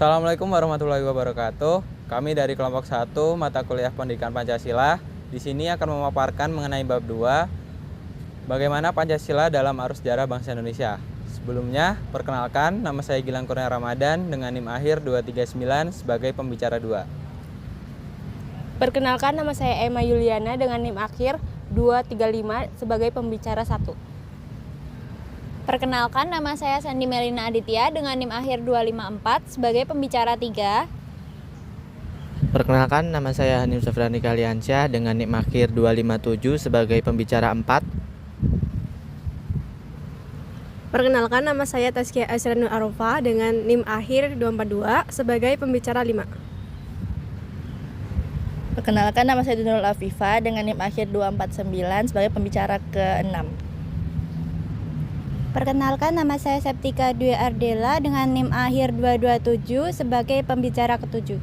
Assalamualaikum warahmatullahi wabarakatuh. Kami dari kelompok 1 mata kuliah Pendidikan Pancasila di sini akan memaparkan mengenai bab 2, bagaimana Pancasila dalam arus sejarah bangsa Indonesia. Sebelumnya, perkenalkan, nama saya Gilang Kurnia Ramadan dengan NIM akhir 239 sebagai pembicara 2. Perkenalkan, nama saya Emma Yuliana dengan NIM akhir 235 sebagai pembicara 1. Perkenalkan, nama saya Sandi Melina Aditya dengan NIM akhir 254 sebagai pembicara 3. Perkenalkan, nama saya Hanim Safrani Kaliansyah dengan NIM akhir 257 sebagai pembicara 4. Perkenalkan, nama saya Taskia Asranul Arofa dengan NIM akhir 242 sebagai pembicara 5. Perkenalkan, nama saya Dinul Afifa dengan NIM akhir 249 sebagai pembicara ke-6. Perkenalkan, nama saya Septika Dwi Ardela dengan NIM akhir 227 sebagai pembicara ke-7.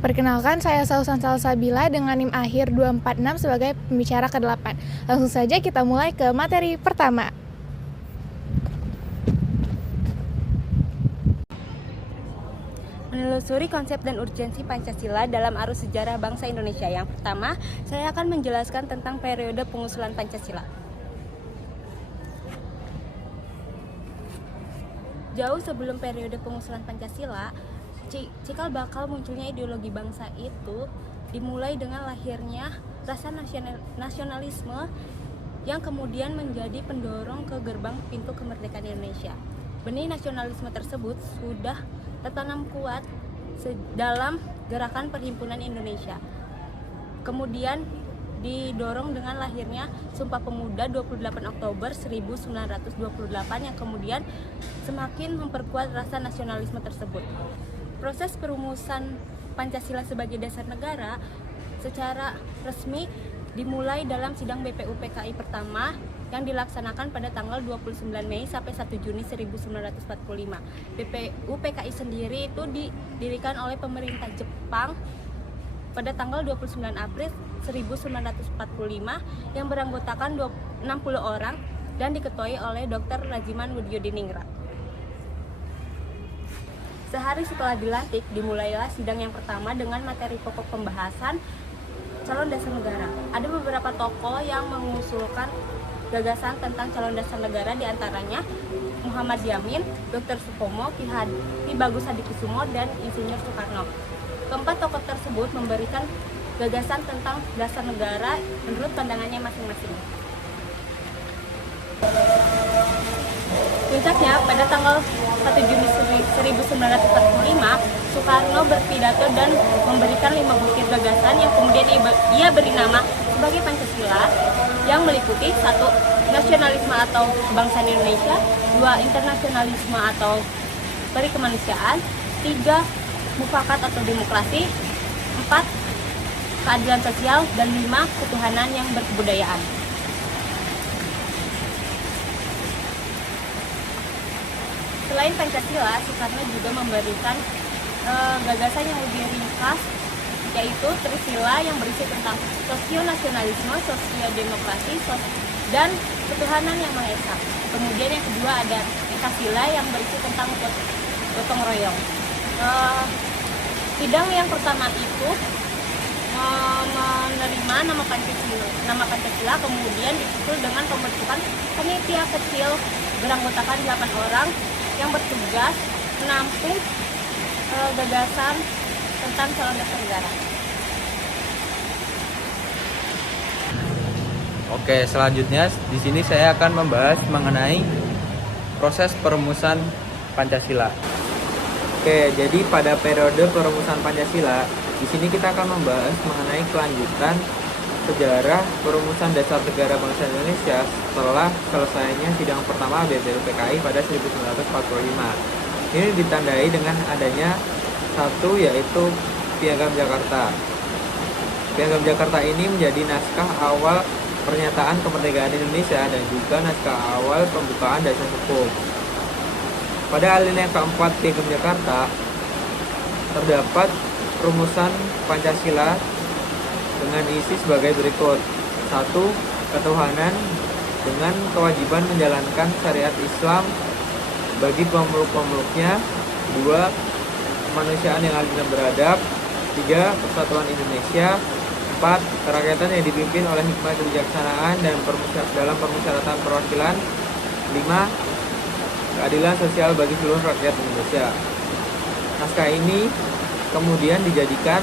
Perkenalkan, saya Sausan Salsabila dengan NIM akhir 246 sebagai pembicara ke-8. Langsung saja kita mulai ke materi pertama. Menelusuri konsep dan urgensi Pancasila dalam arus sejarah bangsa Indonesia. Yang pertama, saya akan menjelaskan tentang periode pengusulan Pancasila. Jauh sebelum periode pengusulan Pancasila, cikal bakal munculnya ideologi bangsa itu dimulai dengan lahirnya rasa nasionalisme yang kemudian menjadi pendorong ke gerbang pintu kemerdekaan Indonesia. Benih nasionalisme tersebut sudah tertanam kuat dalam gerakan Perhimpunan Indonesia. Kemudian didorong dengan lahirnya Sumpah Pemuda 28 Oktober 1928 yang kemudian semakin memperkuat rasa nasionalisme tersebut. Proses perumusan Pancasila sebagai dasar negara secara resmi dimulai dalam sidang BPUPKI pertama yang dilaksanakan pada tanggal 29 Mei sampai 1 Juni 1945. BPUPKI sendiri itu didirikan oleh pemerintah Jepang pada tanggal 29 April 1945 yang beranggotakan 60 orang dan diketuai oleh Dr. Rajiman Widyodiningrat. Sehari setelah dilantik, dimulailah sidang yang pertama dengan materi pokok pembahasan calon dasar negara. Ada beberapa tokoh yang mengusulkan gagasan tentang calon dasar negara, diantaranya Muhammad Yamin, Dr. Supomo, Ki Bagus Hadikusumo, dan Insinyur Soekarno. Keempat tokoh tersebut memberikan gagasan tentang dasar negara menurut pandangannya masing-masing. Puncaknya pada tanggal 1 Juni 1945, Soekarno berpidato dan memberikan 5 butir gagasan yang kemudian ia beri nama sebagai Pancasila, yang meliputi 1. Nasionalisme atau kebangsaan Indonesia, 2. Internasionalisme atau perikemanusiaan, 3. Mufakat atau demokrasi, 4. Keadilan sosial, dan 5. Ketuhanan yang berkebudayaan. Selain Pancasila, Soekarno juga memberikan gagasan yang lebih ringkas, yaitu Trisila yang berisi tentang sosionasionalisme, sosiodemokrasi, dan ketuhanan yang Maha Esa. Kemudian yang kedua ada Ekasila yang berisi tentang gotong royong. Sidang yang pertama itu menerima nama Pancasila, kemudian disusul dengan pembentukan panitia kecil beranggotakan 8 orang yang bertugas menampung gagasan tentang calon dasar negara. Oke, selanjutnya di sini saya akan membahas mengenai proses perumusan Pancasila. Oke, jadi pada periode perumusan Pancasila, di sini kita akan membahas mengenai kelanjutan sejarah perumusan dasar negara bangsa Indonesia setelah selesainya sidang pertama BPUPKI pada 1945. Ini ditandai dengan adanya satu, yaitu Piagam Jakarta. Piagam Jakarta ini menjadi naskah awal pernyataan kemerdekaan Indonesia dan juga naskah awal pembukaan dasar hukum. Pada alinea keempat Piagam Jakarta terdapat rumusan Pancasila dengan isi sebagai berikut. 1. Ketuhanan dengan kewajiban menjalankan syariat Islam bagi pemeluk-pemeluknya. 2. Kemanusiaan yang adil dan beradab. 3. Persatuan Indonesia. 4. Kerakyatan yang dipimpin oleh hikmah kebijaksanaan dan dalam permusyawaratan perwakilan. 5. Keadilan sosial bagi seluruh rakyat Indonesia. Naskah ini kemudian dijadikan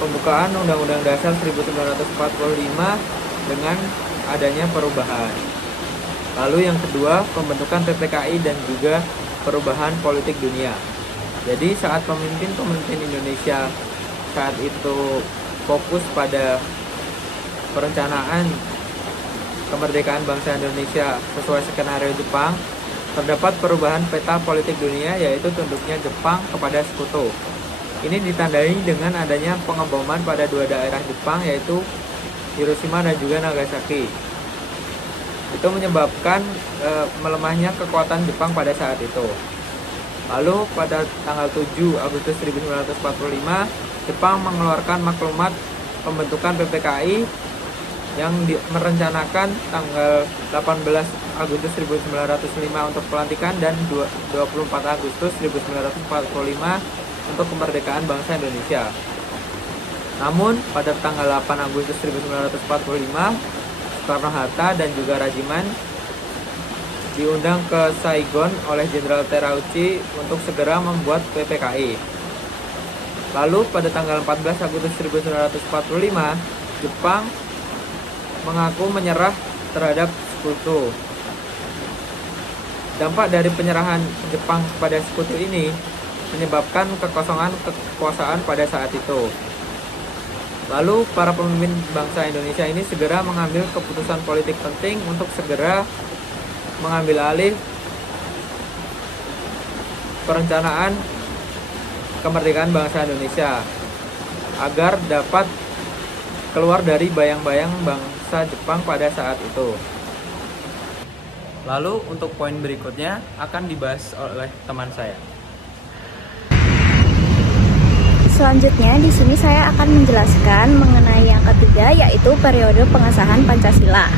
pembukaan Undang-Undang Dasar 1945 dengan adanya perubahan. Lalu yang kedua, pembentukan PPKI dan juga perubahan politik dunia. Jadi saat pemimpin Indonesia saat itu fokus pada perencanaan kemerdekaan bangsa Indonesia sesuai skenario Jepang, terdapat perubahan peta politik dunia, yaitu tunduknya Jepang kepada sekutu. Ini ditandai dengan adanya pengeboman pada 2 daerah Jepang, yaitu Hiroshima dan juga Nagasaki. Itu menyebabkan melemahnya kekuatan Jepang pada saat itu. Lalu pada tanggal 7 Agustus 1945, Jepang mengeluarkan maklumat pembentukan PPKI yang merencanakan tanggal 18 Agustus 1905 untuk pelantikan dan 24 Agustus 1945 untuk kemerdekaan bangsa Indonesia. Namun pada tanggal 8 Agustus 1945, Soekarno-Hatta dan juga Rajiman diundang ke Saigon oleh Jenderal Terauchi untuk segera membuat PPKI. Lalu pada tanggal 14 Agustus 1945, Jepang mengaku menyerah terhadap sekutu. Dampak dari penyerahan Jepang kepada sekutu ini menyebabkan kekosongan kekuasaan pada saat itu. Lalu para pemimpin bangsa Indonesia ini segera mengambil keputusan politik penting untuk segera mengambil alih perencanaan kemerdekaan bangsa Indonesia agar dapat keluar dari bayang-bayang bangsa Jepang pada saat itu. Lalu untuk poin berikutnya akan dibahas oleh teman saya. Selanjutnya di sini saya akan menjelaskan mengenai yang ketiga, yaitu periode pengesahan Pancasila.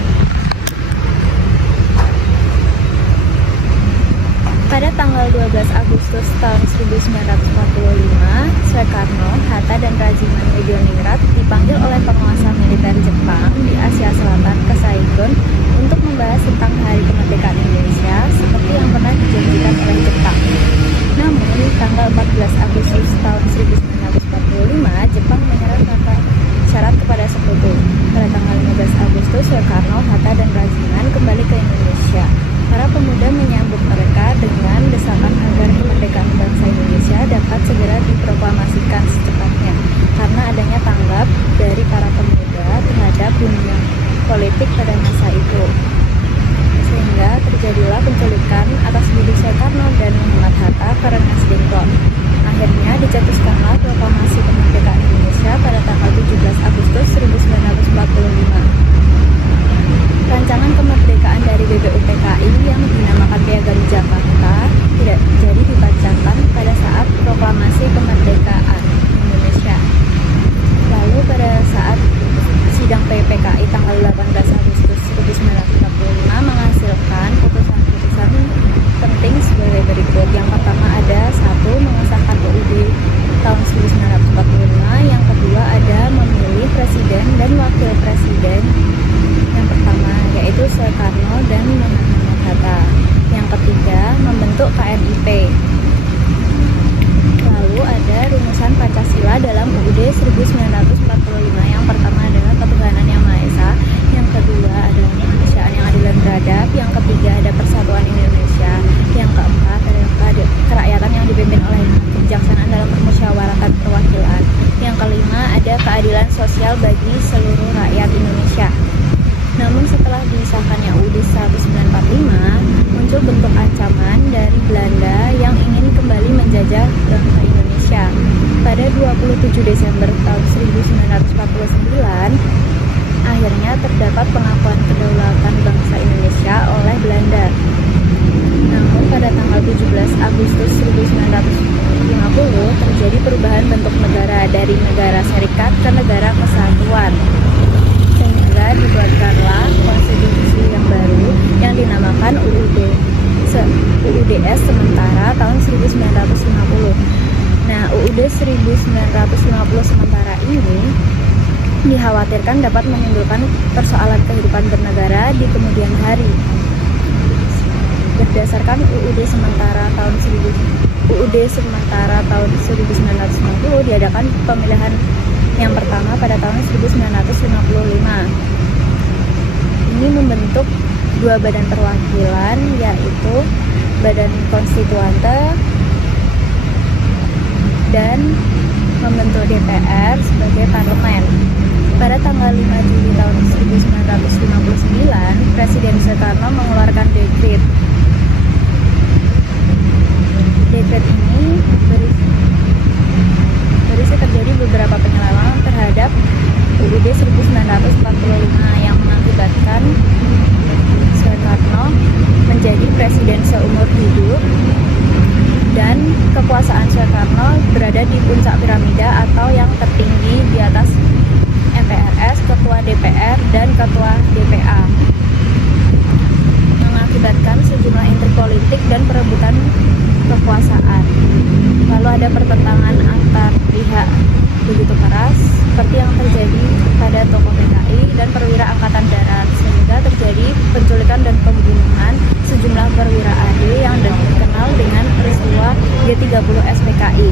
Pada tanggal 12 Agustus tahun 1945, Soekarno, Hatta, dan Rajiman Medioningrat dipanggil oleh penguasa militer Jepang di Asia Selatan ke Saigon untuk membahas tentang Hari Kemerdekaan Indonesia seperti yang pernah dijanjikan oleh Jepang. Namun, tanggal 14 Agustus tahun 1945, Jepang menyerah tanpa syarat kepada sekutu. Pada tanggal 15 Agustus, Soekarno, Hatta, dan Rajiman kembali ke Indonesia. Para pemuda menyambut mereka dengan desakan agar kemerdekaan bangsa Indonesia dapat segera diproklamasikan secepatnya, karena adanya tanggap dari para pemuda terhadap dunia politik pada masa itu. Sehingga terjadilah penculikan atas diri Soekarno dan Muhammad Hatta karena Sdengkot. Akhirnya dicetuskanlah proklamasi kemerdekaan Indonesia pada tanggal 17 Agustus 1945. Rancangan kemerdekaan dari BPUPKI yang dinamakan Piagam Jakarta tidak jadi dibacakan pada saat proklamasi kemerdekaan Indonesia. Lalu pada saat sidang PPKI tanggal 18 Agustus 1945 menghasilkan putusan-putusan penting sebagai berikut. Yang pertama ada 1. Mengesahkan UUD tahun 1945. Yang kedua ada memilih presiden dan wakil presiden. Yang pertama yaitu Soekarno dan Muhammad Hatta. Yang ketiga membentuk KNIP. Lalu ada rumusan Pancasila dalam UUD 1945. Yang pertama adalah ketuhanan yang Maha Esa. Yang kedua adalah kemanusiaan yang adil dan beradab. Yang ketiga ada persatuan Indonesia. Yang keempat adalah kerakyatan yang dipimpin oleh kebijaksanaan dalam permusyawaratan perwakilan. Yang kelima ada keadilan sosial bagi seluruh rakyat Indonesia. Namun setelah disahkannya UUD 1945, muncul bentuk ancaman dari Belanda yang ingin kembali menjajah bangsa Indonesia. Pada 27 Desember tahun 1949, akhirnya terdapat pengakuan kedaulatan bangsa Indonesia oleh Belanda. Namun pada tanggal 17 Agustus 1950 terjadi perubahan bentuk negara dari negara serikat ke negara kesatuan. Sehingga dibuatkanlah konstitusi yang baru yang dinamakan UUDS sementara tahun 1949. sementara ini dikhawatirkan dapat menimbulkan persoalan kehidupan bernegara di kemudian hari. Berdasarkan UUD sementara tahun 1990 diadakan pemilihan yang pertama pada tahun 1955. Ini membentuk dua badan perwakilan, yaitu Badan Konstituante dan membentuk DPR sebagai parlemen. Pada tanggal 5 Juli tahun 1959, Presiden Soekarno mengeluarkan dekret. Dekret ini berisi terjadi beberapa penyelewengan terhadap UUD 1945 yang mengakibatkan Soekarno menjadi presiden seumur hidup dan kekuasaan Soekarno berada di puncak piramida atau yang tertinggi di atas MPRS, Ketua DPR, dan Ketua DPA, mengakibatkan sejumlah intrik politik dan perebutan kekuasaan. Lalu ada pertentangan antar pihak begitu keras seperti yang terjadi pada tokoh PKI dan perwira Angkatan Darat, sehingga terjadi penculikan dan pembunuhan sejumlah perwira AD yang dikenal dengan peristiwa G30 SPKI.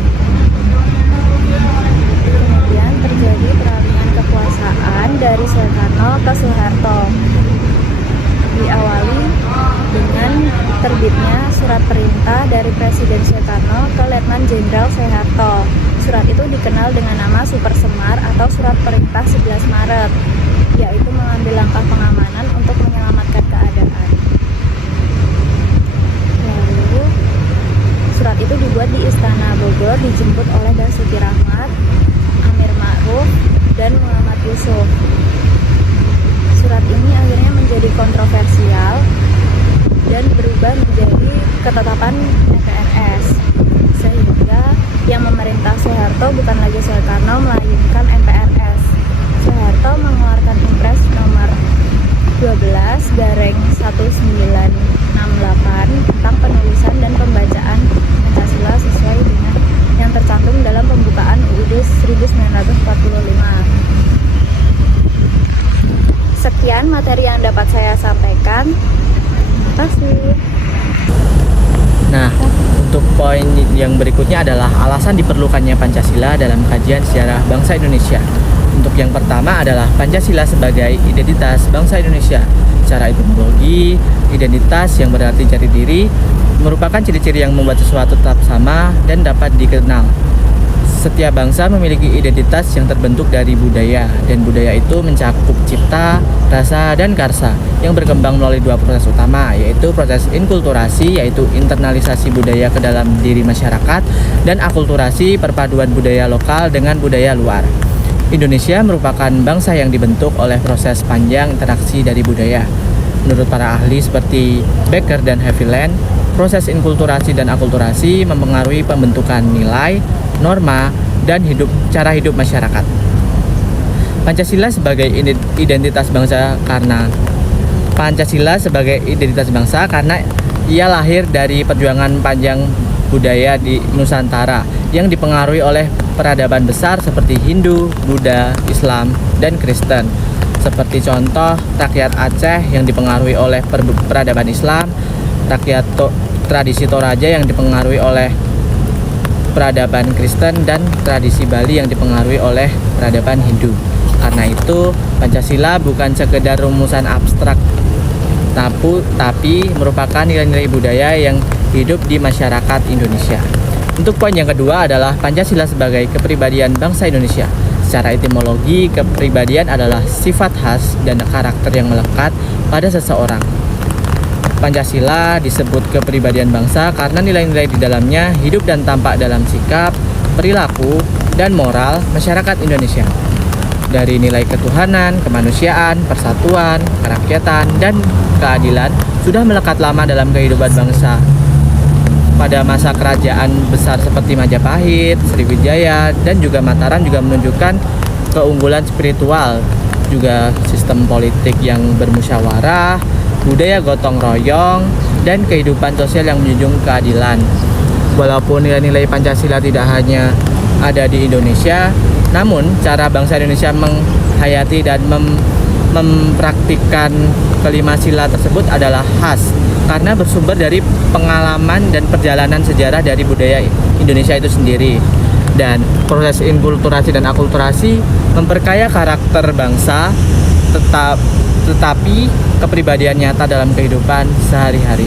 Kemudian terjadi peralihan kekuasaan dari Soekarno ke Soeharto, diawali dengan terbitnya surat perintah dari Presiden Soekarno ke Letnan Jenderal Soeharto. Surat itu dikenal dengan nama Super Semar atau Surat Perintah 11 Maret, yaitu mengambil langkah pengamanan untuk menyelamatkan keadaan. Lalu, surat itu dibuat di Istana Bogor, dijemput oleh Basuki Rahmat, Amir Ma'ruf, dan Muhammad Yusuf. Surat ini akhirnya menjadi kontroversial dan berubah menjadi ketetapan MPRS, sehingga yang memerintah Soeharto bukan lagi Soekarno melainkan MPRS. Soeharto mengeluarkan Impres nomor 12/1968 tentang penulisan dan pembacaan Pancasila sesuai dengan yang tercantum dalam pembukaan UUD 1945. Sekian materi yang dapat saya sampaikan. Terima kasih. Nah, untuk poin yang berikutnya adalah alasan diperlukannya Pancasila dalam kajian sejarah bangsa Indonesia. Untuk yang pertama adalah Pancasila sebagai identitas bangsa Indonesia. Secara etimologi, identitas yang berarti jati diri merupakan ciri-ciri yang membuat sesuatu tetap sama dan dapat dikenal. Setiap bangsa memiliki identitas yang terbentuk dari budaya, dan budaya itu mencakup cipta, rasa, dan karsa yang berkembang melalui dua proses utama, yaitu proses inkulturasi, yaitu internalisasi budaya ke dalam diri masyarakat, dan akulturasi, perpaduan budaya lokal dengan budaya luar. Indonesia merupakan bangsa yang dibentuk oleh proses panjang interaksi dari budaya. Menurut para ahli seperti Becker dan Haviland, proses inkulturasi dan akulturasi mempengaruhi pembentukan nilai, norma, dan cara hidup masyarakat. Pancasila sebagai identitas bangsa karena ia lahir dari perjuangan panjang budaya di Nusantara yang dipengaruhi oleh peradaban besar seperti Hindu, Buddha, Islam, dan Kristen. Seperti contoh rakyat Aceh yang dipengaruhi oleh peradaban Islam, rakyat tradisi Toraja yang dipengaruhi oleh peradaban Kristen, dan tradisi Bali yang dipengaruhi oleh peradaban Hindu. Karena itu, Pancasila bukan sekedar rumusan abstrak, tapi merupakan nilai-nilai budaya yang hidup di masyarakat Indonesia. Untuk poin yang kedua adalah Pancasila sebagai kepribadian bangsa Indonesia. Secara etimologi, kepribadian adalah sifat khas dan karakter yang melekat pada seseorang. Pancasila disebut kepribadian bangsa karena nilai-nilai di dalamnya hidup dan tampak dalam sikap, perilaku, dan moral masyarakat Indonesia. Dari nilai ketuhanan, kemanusiaan, persatuan, kerakyatan, dan keadilan sudah melekat lama dalam kehidupan bangsa. Pada masa kerajaan besar seperti Majapahit, Sriwijaya, dan juga Mataram juga menunjukkan keunggulan spiritual, juga sistem politik yang bermusyawarah, budaya gotong royong, dan kehidupan sosial yang menjunjung keadilan. Walaupun nilai-nilai Pancasila tidak hanya ada di Indonesia. Namun cara bangsa Indonesia menghayati dan mempraktikkan kelima sila tersebut adalah khas karena bersumber dari pengalaman dan perjalanan sejarah dari budaya Indonesia itu sendiri. Dan proses inkulturasi dan akulturasi memperkaya karakter bangsa, tetapi kepribadian nyata dalam kehidupan sehari-hari.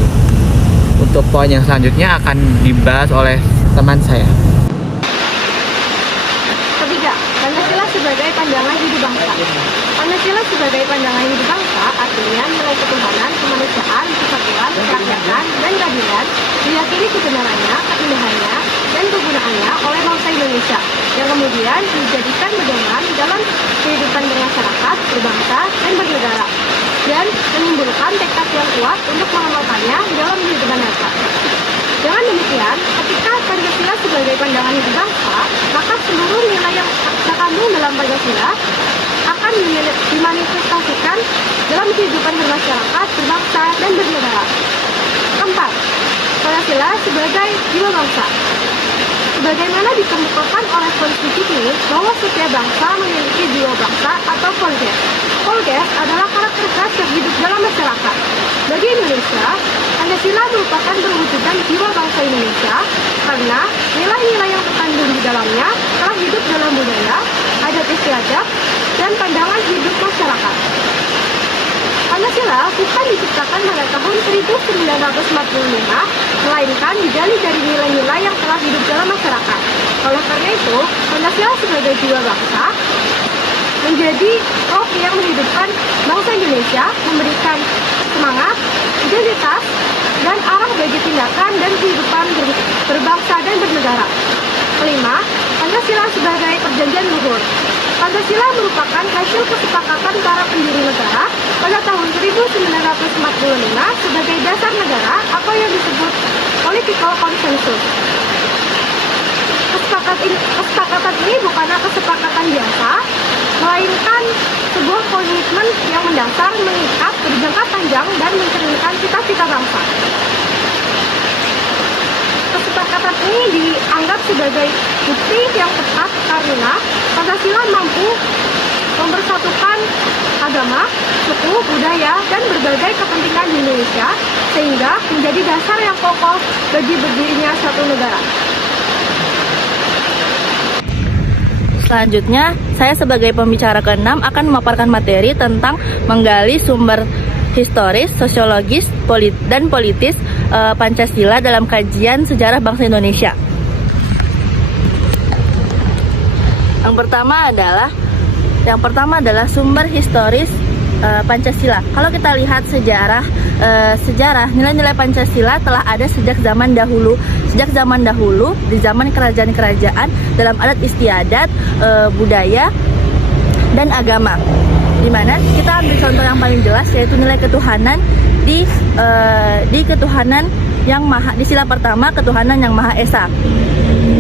Untuk poin yang selanjutnya akan dibahas oleh teman saya. Ketiga, Pancasila sebagai pandangan hidup bangsa. Pancasila sebagai pandangan hidup bangsa artinya nilai ketuhanan, kemanusiaan, kesatuan, kerakyatan, dan keadilan diyakini kebenarannya, keindahannya, dan kegunaannya oleh bangsa Indonesia yang kemudian dijadikan pedoman dalam kehidupan bermasyarakat, berbangsa, dan bernegara dan menimbulkan tekad yang kuat untuk mengamalkannya dalam kehidupan nyata. Dengan demikian, ketika Pancasila sebagai pandangan hidup bangsa, maka seluruh nilai yang terkandung dalam Pancasila akan dimanifestasikan dalam kehidupan bermasyarakat, berbangsa, dan bernegara. Keempat, Pancasila sebagai jiwa bangsa. Sebagaimana dikemukakan oleh konstitusi ini bahwa setiap bangsa memiliki jiwa bangsa atau Polges. Polges adalah karakter khas yang hidup dalam masyarakat. Bagi Indonesia, Pancasila merupakan perwujudan jiwa bangsa Indonesia karena nilai-nilai yang terkandung di dalamnya telah hidup dalam budaya, adat istiadat, dan pandangan hidup masyarakat. Pancasila bukan diciptakan pada tahun 1945, melainkan digali dari nilai-nilai yang telah hidup dalam masyarakat. Oleh karena itu, Pancasila sebagai jiwa bangsa menjadi roh yang menghidupkan bangsa Indonesia, memberikan semangat, identitas, dan arah bagi tindakan dan kehidupan berbangsa dan bernegara. Kelima, Pancasila sebagai perjanjian luhur. Pancasila merupakan hasil kesepakatan para pendiri negara pada tahun 1945 sebagai dasar negara atau yang disebut political consensus. Kesepakatan ini bukanlah kesepakatan biasa, melainkan sebuah komitmen yang mendasar, mengikat, berjangka panjang, dan mencerminkan cita-cita bangsa. Kesepakatan ini dianggap sebagai bukti yang tepat karena Pancasila mampu mempersatukan agama, suku, budaya, dan berbagai kepentingan di Indonesia sehingga menjadi dasar yang kokoh bagi berdirinya suatu negara. Selanjutnya, saya sebagai pembicara ke-6 akan memaparkan materi tentang menggali sumber historis, sosiologis, dan politis Pancasila dalam kajian sejarah bangsa Indonesia. Yang pertama adalah sumber historis Pancasila. Kalau kita lihat sejarah nilai-nilai Pancasila telah ada sejak zaman dahulu di zaman kerajaan-kerajaan dalam adat istiadat, budaya, dan agama. Dimana kita ambil contoh yang paling jelas yaitu nilai ketuhanan di ketuhanan yang maha, di sila pertama ketuhanan yang Maha Esa.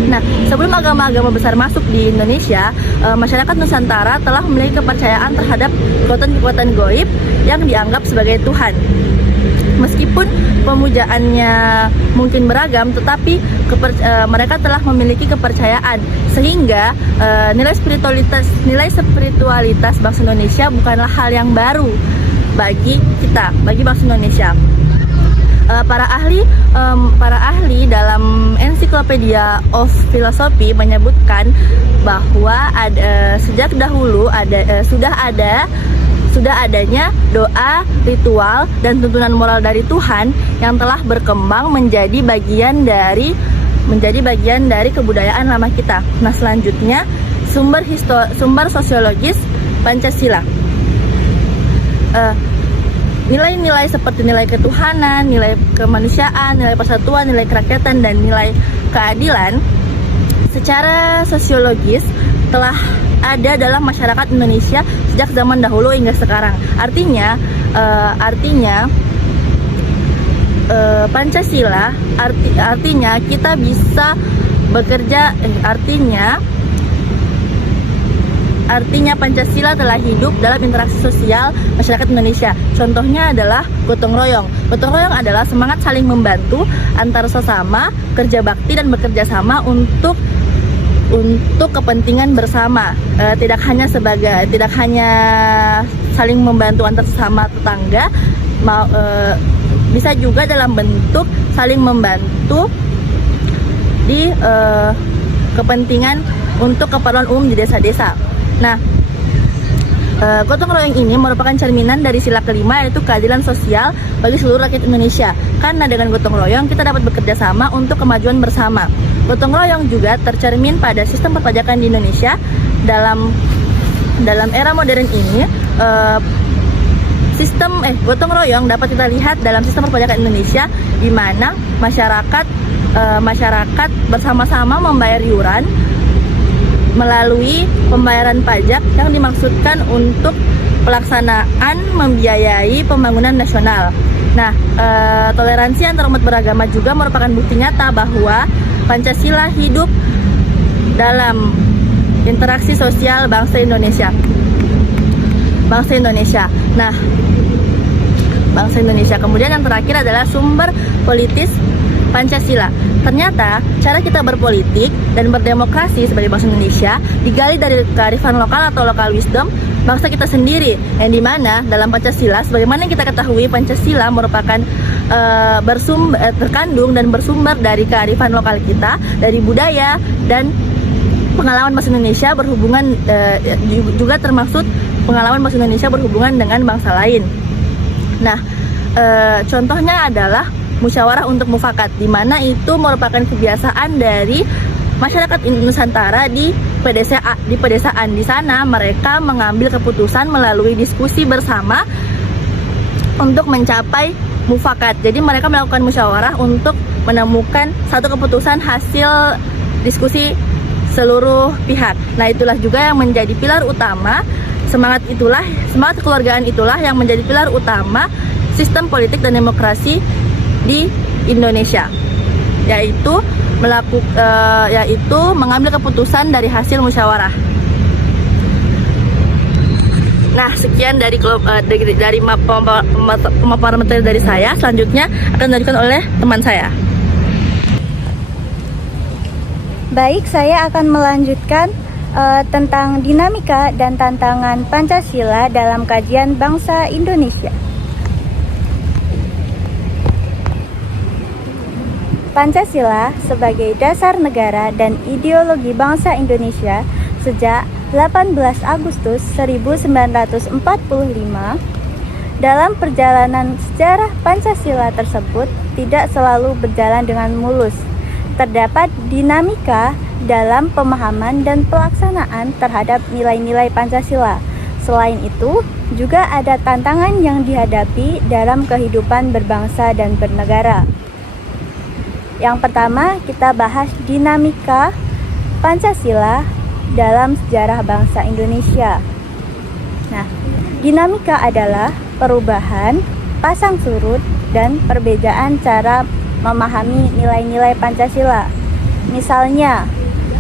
Nah, sebelum agama-agama besar masuk di Indonesia, masyarakat Nusantara telah memiliki kepercayaan terhadap kekuatan-kekuatan gaib yang dianggap sebagai Tuhan. Meskipun pemujaannya mungkin beragam, tetapi mereka telah memiliki kepercayaan sehingga nilai spiritualitas bangsa Indonesia bukanlah hal yang baru bagi kita, bagi bangsa Indonesia. Para ahli dalam Encyclopedia of Philosophy menyebutkan bahwa sejak dahulu sudah adanya doa, ritual, dan tuntunan moral dari Tuhan yang telah berkembang menjadi bagian dari kebudayaan lama kita. Nah, selanjutnya sumber sosiologis Pancasila. Nilai-nilai seperti nilai ketuhanan, nilai kemanusiaan, nilai persatuan, nilai kerakyatan, dan nilai keadilan secara sosiologis telah ada dalam masyarakat Indonesia sejak zaman dahulu hingga sekarang. Artinya Pancasila artinya kita bisa bekerja, artinya Pancasila telah hidup dalam interaksi sosial masyarakat Indonesia. Contohnya adalah gotong royong. Gotong royong adalah semangat saling membantu antar sesama, kerja bakti, dan bekerja sama untuk untuk kepentingan bersama, tidak hanya saling membantu antar sesama tetangga, bisa juga dalam bentuk saling membantu di kepentingan untuk keperluan umum di desa-desa. Nah, gotong royong ini merupakan cerminan dari sila kelima, yaitu keadilan sosial bagi seluruh rakyat Indonesia. Karena dengan gotong royong kita dapat bekerja sama untuk kemajuan bersama. Gotong royong juga tercermin pada sistem perpajakan di Indonesia. Dalam era modern ini, gotong royong dapat kita lihat dalam sistem perpajakan Indonesia, di mana masyarakat bersama-sama membayar iuran melalui pembayaran pajak yang dimaksudkan untuk pelaksanaan membiayai pembangunan nasional. Nah, toleransi antar umat beragama juga merupakan bukti nyata bahwa Pancasila hidup dalam interaksi sosial bangsa Indonesia. Nah, bangsa Indonesia. Kemudian yang terakhir adalah sumber politis Pancasila. Ternyata cara kita berpolitik dan berdemokrasi sebagai bangsa Indonesia digali dari kearifan lokal atau local wisdom bangsa kita sendiri, yang dimana dalam Pancasila, sebagaimana yang kita ketahui, Pancasila merupakan terkandung dan bersumber dari kearifan lokal kita, dari budaya dan pengalaman bangsa Indonesia berhubungan, juga termaksud pengalaman bangsa Indonesia berhubungan dengan bangsa lain. Nah, contohnya adalah musyawarah untuk mufakat, di mana itu merupakan kebiasaan dari masyarakat Nusantara di pedesaan. Di sana mereka mengambil keputusan melalui diskusi bersama untuk mencapai mufakat. Jadi mereka melakukan musyawarah untuk menemukan satu keputusan hasil diskusi seluruh pihak. Nah, itulah juga yang menjadi pilar utama, semangat kekeluargaan itulah yang menjadi pilar utama sistem politik dan demokrasi di Indonesia, yaitu mengambil keputusan dari hasil musyawarah. Nah, sekian dari pemaparan materi dari saya. Selanjutnya akan dilanjutkan oleh teman saya. Baik, saya akan melanjutkan tentang dinamika dan tantangan Pancasila dalam kajian bangsa Indonesia. Pancasila sebagai dasar negara dan ideologi bangsa Indonesia sejak 18 Agustus 1945. Dalam perjalanan sejarah Pancasila tersebut tidak selalu berjalan dengan mulus. Terdapat dinamika dalam pemahaman dan pelaksanaan terhadap nilai-nilai Pancasila. Selain itu, juga ada tantangan yang dihadapi dalam kehidupan berbangsa dan bernegara. Yang pertama, kita bahas dinamika Pancasila dalam sejarah bangsa Indonesia. Nah, dinamika adalah perubahan, pasang surut, dan perbedaan cara memahami nilai-nilai Pancasila. Misalnya,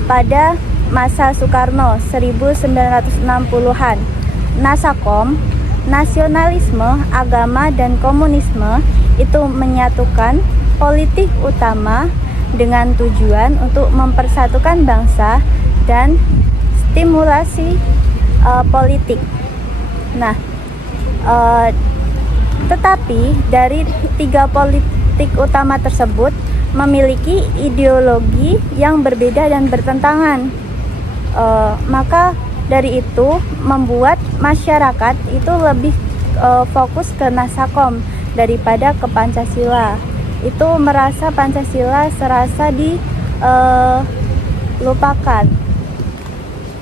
pada masa Soekarno 1960-an, Nasakom, nasionalisme, agama, dan komunisme itu menyatukan politik utama dengan tujuan untuk mempersatukan bangsa dan stimulasi politik. Nah, tetapi dari tiga politik utama tersebut memiliki ideologi yang berbeda dan bertentangan. Maka dari itu membuat masyarakat itu lebih fokus ke Nasakom daripada ke Pancasila. Itu merasa Pancasila serasa dilupakan.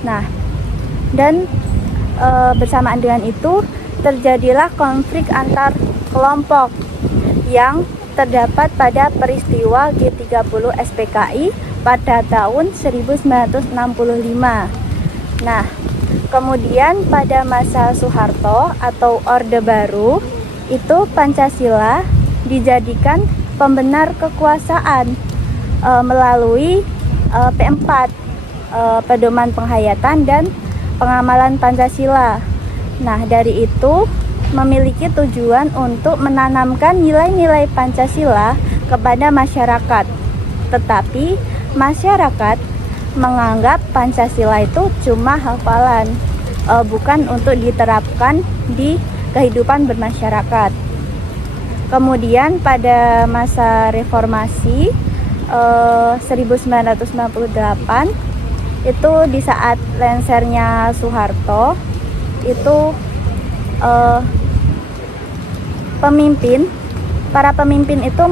Nah, dan bersamaan dengan itu terjadilah konflik antar kelompok yang terdapat pada peristiwa G30 SPKI pada tahun 1965. Nah, kemudian pada masa Soeharto atau Orde Baru itu Pancasila dijadikan pembenar kekuasaan melalui P4, pedoman penghayatan dan pengamalan Pancasila. Nah, dari itu memiliki tujuan untuk menanamkan nilai-nilai Pancasila kepada masyarakat. Tetapi masyarakat menganggap Pancasila itu cuma hafalan, bukan untuk diterapkan di kehidupan bermasyarakat. Kemudian pada masa reformasi 1998 itu di saat lengsernya Soeharto itu para pemimpin itu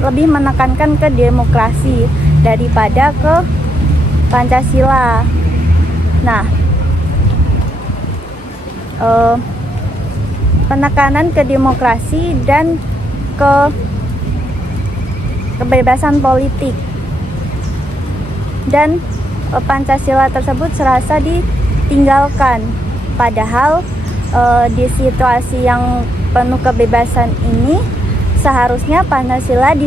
lebih menekankan ke demokrasi daripada ke Pancasila. Nah, penekanan ke demokrasi dan ke kebebasan politik, dan Pancasila tersebut serasa ditinggalkan, padahal di situasi yang penuh kebebasan ini seharusnya Pancasila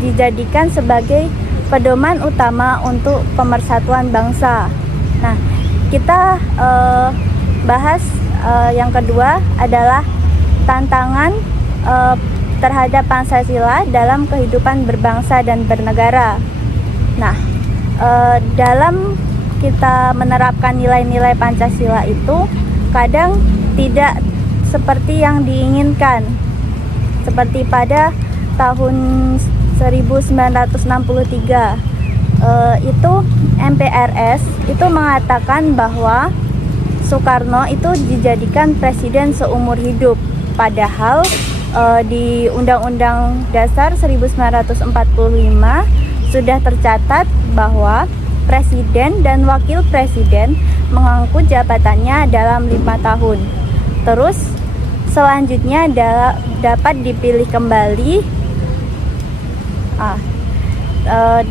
dijadikan sebagai pedoman utama untuk pemersatuan bangsa. Nah, kita bahas yang kedua adalah tantangan terhadap Pancasila dalam kehidupan berbangsa dan bernegara. Nah, dalam kita menerapkan nilai-nilai Pancasila itu kadang tidak seperti yang diinginkan. Seperti pada tahun 1963 itu MPRS itu mengatakan bahwa Soekarno itu dijadikan presiden seumur hidup, padahal di Undang-Undang Dasar 1945 sudah tercatat bahwa presiden dan wakil presiden mengangkut jabatannya dalam 5 tahun. Terus selanjutnya dapat dipilih kembali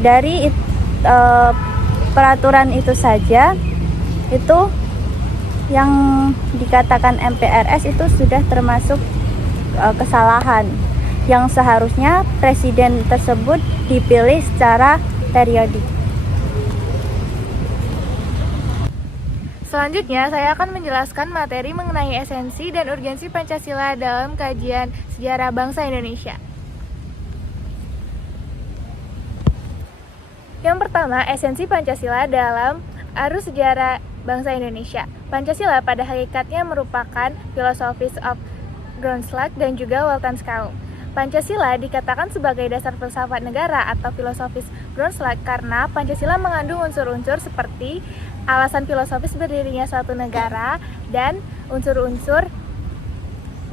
dari peraturan itu saja. Itu yang dikatakan MPRS itu sudah termasuk kesalahan, yang seharusnya presiden tersebut dipilih secara periodik. Selanjutnya, saya akan menjelaskan materi mengenai esensi dan urgensi Pancasila dalam kajian sejarah bangsa Indonesia. Yang pertama, esensi Pancasila dalam arus sejarah bangsa Indonesia. Pancasila pada hakikatnya merupakan philosophies of Grundslag dan juga Weltanschauung. Pancasila dikatakan sebagai dasar filsafat negara atau filosofis Grundslag karena Pancasila mengandung unsur-unsur seperti alasan filosofis berdirinya suatu negara dan unsur-unsur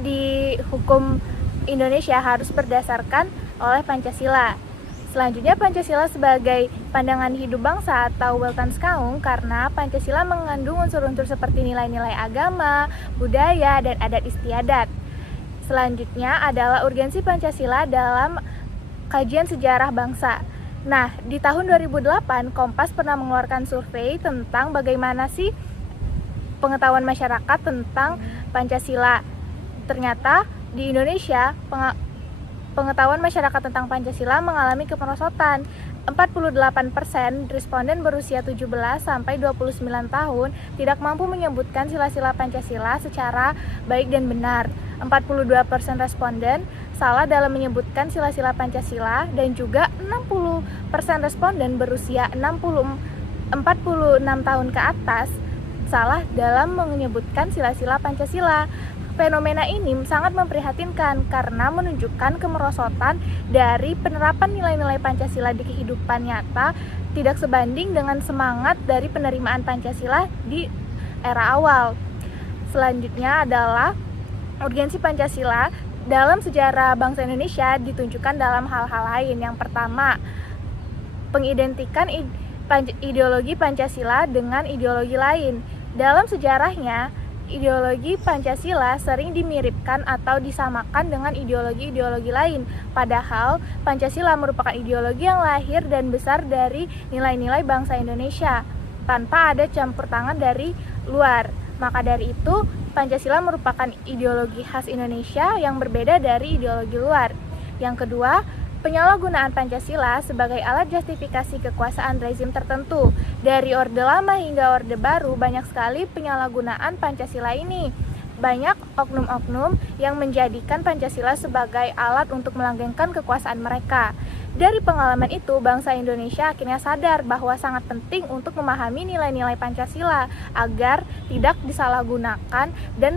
di hukum Indonesia harus berdasarkan oleh Pancasila. Selanjutnya, Pancasila sebagai pandangan hidup bangsa atau Weltanschauung karena Pancasila mengandung unsur-unsur seperti nilai-nilai agama, budaya, dan adat istiadat. Selanjutnya adalah urgensi Pancasila dalam kajian sejarah bangsa. Nah, di tahun 2008, Kompas pernah mengeluarkan survei tentang bagaimana sih pengetahuan masyarakat tentang Pancasila. Ternyata di Indonesia pengetahuan masyarakat tentang Pancasila mengalami kemerosotan. 48% responden berusia 17 sampai 29 tahun tidak mampu menyebutkan sila-sila Pancasila secara baik dan benar. 42% responden salah dalam menyebutkan sila-sila Pancasila dan juga 60% responden berusia 46 tahun ke atas salah dalam menyebutkan sila-sila Pancasila. Fenomena ini sangat memprihatinkan karena menunjukkan kemerosotan dari penerapan nilai-nilai Pancasila di kehidupan nyata tidak sebanding dengan semangat dari penerimaan Pancasila di era awal. Selanjutnya adalah urgensi Pancasila dalam sejarah bangsa Indonesia ditunjukkan dalam hal-hal lain. Yang pertama, pengidentikan ideologi Pancasila dengan ideologi lain. Dalam sejarahnya, ideologi Pancasila sering dimiripkan atau disamakan dengan ideologi-ideologi lain. Padahal Pancasila merupakan ideologi yang lahir dan besar dari nilai-nilai bangsa Indonesia tanpa ada campur tangan dari luar. Maka dari itu, Pancasila merupakan ideologi khas Indonesia yang berbeda dari ideologi luar. Yang kedua, penyalahgunaan Pancasila sebagai alat justifikasi kekuasaan rezim tertentu. Dari Orde Lama hingga Orde Baru, banyak sekali penyalahgunaan Pancasila ini. Banyak oknum-oknum yang menjadikan Pancasila sebagai alat untuk melanggengkan kekuasaan mereka. Dari pengalaman itu, bangsa Indonesia akhirnya sadar bahwa sangat penting untuk memahami nilai-nilai Pancasila agar tidak disalahgunakan dan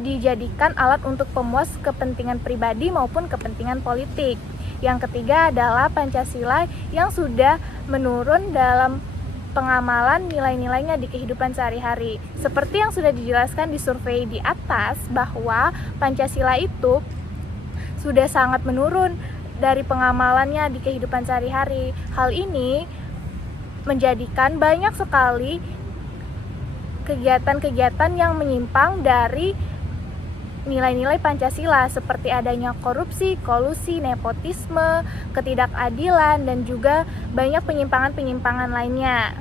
dijadikan alat untuk pemuas kepentingan pribadi maupun kepentingan politik. Yang ketiga adalah Pancasila yang sudah menurun dalam pengamalan nilai-nilainya di kehidupan sehari-hari. Seperti yang sudah dijelaskan di survei di atas, bahwa Pancasila itu sudah sangat menurun dari pengamalannya di kehidupan sehari-hari. Hal ini menjadikan banyak sekali kegiatan-kegiatan yang menyimpang dari nilai-nilai Pancasila, seperti adanya korupsi, kolusi, nepotisme, ketidakadilan, dan juga banyak penyimpangan-penyimpangan lainnya.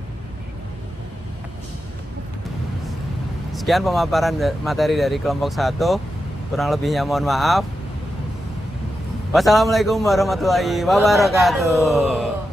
Sekian pemaparan materi dari kelompok 1. Kurang lebihnya mohon maaf. Wassalamualaikum warahmatullahi wabarakatuh.